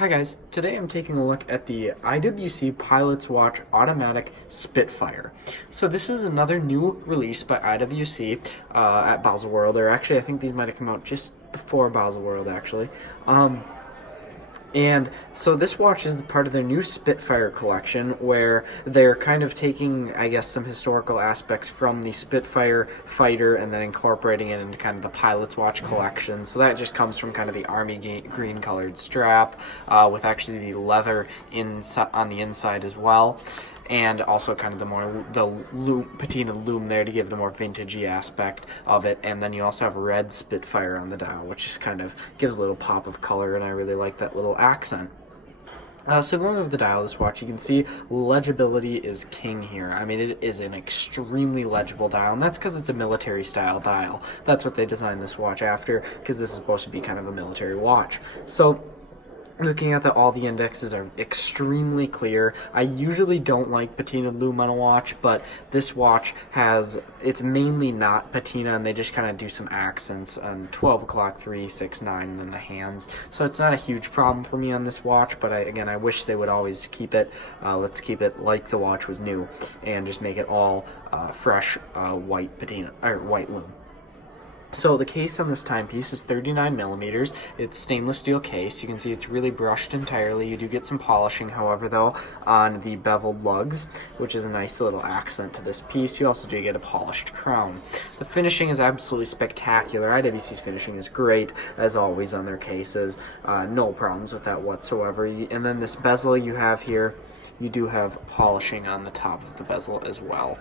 Hi guys, today I'm taking a look at the IWC Pilot's Watch Automatic Spitfire. So this is another new release by IWC at Baselworld, or actually I think these might have come out just before Baselworld actually. And so this watch is part of their new Spitfire collection, where they're kind of taking, I guess, some historical aspects from the Spitfire fighter and then incorporating it into kind of the Pilot's Watch collection. So that just comes from kind of the army green colored strap with actually the leather on the inside as well. And also kind of the patina loom there to give the more vintagey aspect of it. And then you also have red Spitfire on the dial, which just kind of gives a little pop of color, and I really like that little accent. So going over the dial of this watch, you can see legibility is king here. I mean, it is an extremely legible dial, and that's because it's a military style dial. That's what they designed this watch after, because this is supposed to be kind of a military watch. So looking at all the indexes are extremely clear. I usually don't like patina loom on a watch, but this watch it's mainly not patina, and they just kind of do some accents on 12 o'clock, 3, 6, 9, and then the hands. So it's not a huge problem for me on this watch, but I wish they would always keep it. Let's keep it like the watch was new, and just make it all fresh white patina, or white loom. So the case on this timepiece is 39 millimeters. It's stainless steel case. You can see it's really brushed entirely. You do get some polishing, however, though, on the beveled lugs, which is a nice little accent to this piece. You also do get a polished crown. The finishing is absolutely spectacular. IWC's finishing is great, as always, on their cases. No problems with that whatsoever. And then this bezel you have here, you do have polishing on the top of the bezel as well.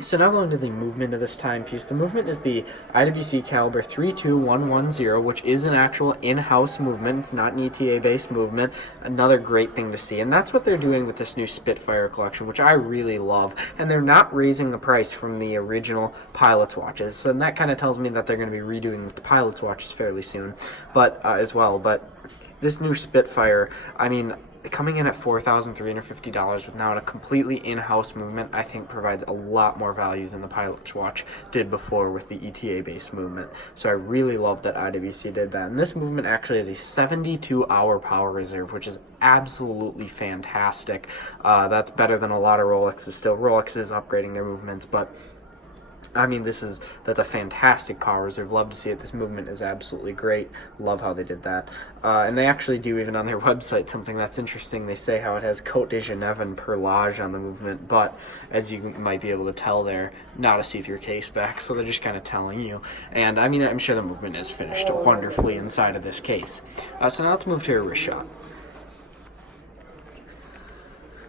So now going to the movement of this timepiece. The movement is the IWC caliber 32110, which is an actual in-house movement. It's not an ETA-based movement. Another great thing to see. And that's what they're doing with this new Spitfire collection, which I really love. And they're not raising the price from the original Pilot's watches. And that kind of tells me that they're going to be redoing the Pilot's watches fairly soon, as well. But this new Spitfire, I mean, coming in at $4,350 with now a completely in-house movement, I think provides a lot more value than the Pilot's watch did before with the ETA-based movement. So I really love that IWC did that. And this movement actually has a 72-hour power reserve, which is absolutely fantastic. That's better than a lot of Rolexes still. Rolex is upgrading their movements, but I mean, that's a fantastic power reserve. Love to see it. This movement is absolutely great. Love how they did that. And they actually do, even on their website, something that's interesting. They say how it has Côte de Genève and perlage on the movement, but as you might be able to tell there, not a see-through case back, so they're just kind of telling you. And I mean, I'm sure the movement is finished wonderfully inside of this case. So now let's move to a wrist shot.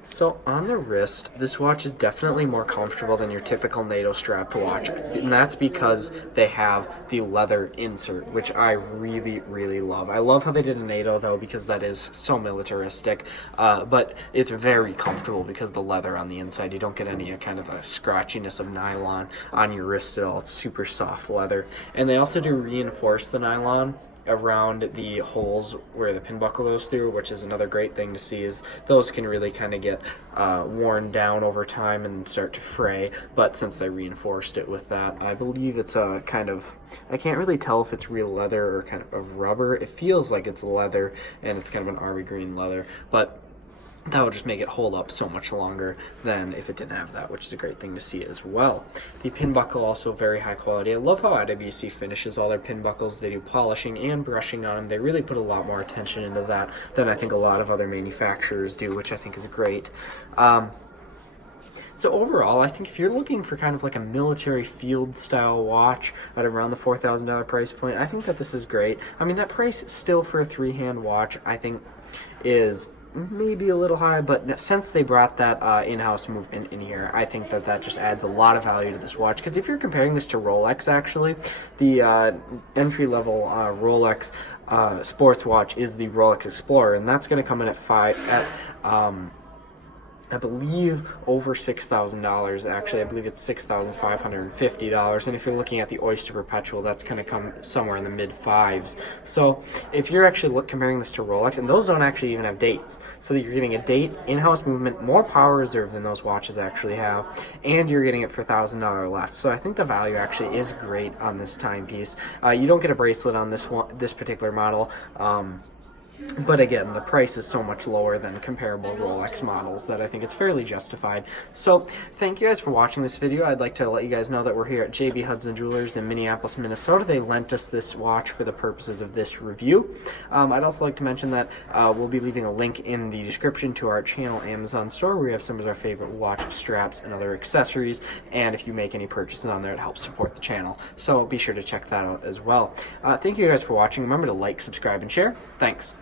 So on the wrist, this watch is definitely more comfortable than your typical NATO strapped watch, and that's because they have the leather insert, which I really, really love. I love how they did a NATO, though, because that is so militaristic, but it's very comfortable because the leather on the inside. You don't get any kind of a scratchiness of nylon on your wrist at all. It's super soft leather. And they also do reinforce the nylon around the holes where the pin buckle goes through, which is another great thing to see, is those can really kind of get worn down over time and start to fray, but since they reinforced it with that, I believe it's a kind of, I can't really tell if it's real leather or kind of rubber. It feels like it's leather, and it's kind of an army green leather, but that would just make it hold up so much longer than if it didn't have that, which is a great thing to see as well. The pin buckle also very high quality. I love how IWC finishes all their pin buckles. They do polishing and brushing on them. They really put a lot more attention into that than I think a lot of other manufacturers do, which I think is great. So overall, I think if you're looking for kind of like a military field style watch at around the $4,000 price point, I think that this is great. I mean, that price still for a three-hand watch, I think, is maybe a little high, but since they brought that in-house movement in here, I think that just adds a lot of value to this watch. Because if you're comparing this to Rolex, actually, the entry-level Rolex sports watch is the Rolex Explorer, and that's going to come in at I believe over $6,000. Actually, I believe it's $6,550. And if you're looking at the Oyster Perpetual, that's going to come somewhere in the mid-fives. So if you're actually comparing this to Rolex, and those don't actually even have dates, so you're getting a date, in-house movement, more power reserve than those watches actually have, and you're getting it for $1,000 less. So I think the value actually is great on this timepiece. You don't get a bracelet on this particular model. But again, the price is so much lower than comparable Rolex models that I think it's fairly justified. So thank you guys for watching this video. I'd like to let you guys know that we're here at JB Hudson Jewelers in Minneapolis, Minnesota. They lent us this watch for the purposes of this review. I'd also like to mention that we'll be leaving a link in the description to our channel Amazon store where we have some of our favorite watch straps and other accessories. And if you make any purchases on there, it helps support the channel. So be sure to check that out as well. Thank you guys for watching. Remember to like, subscribe, and share. Thanks.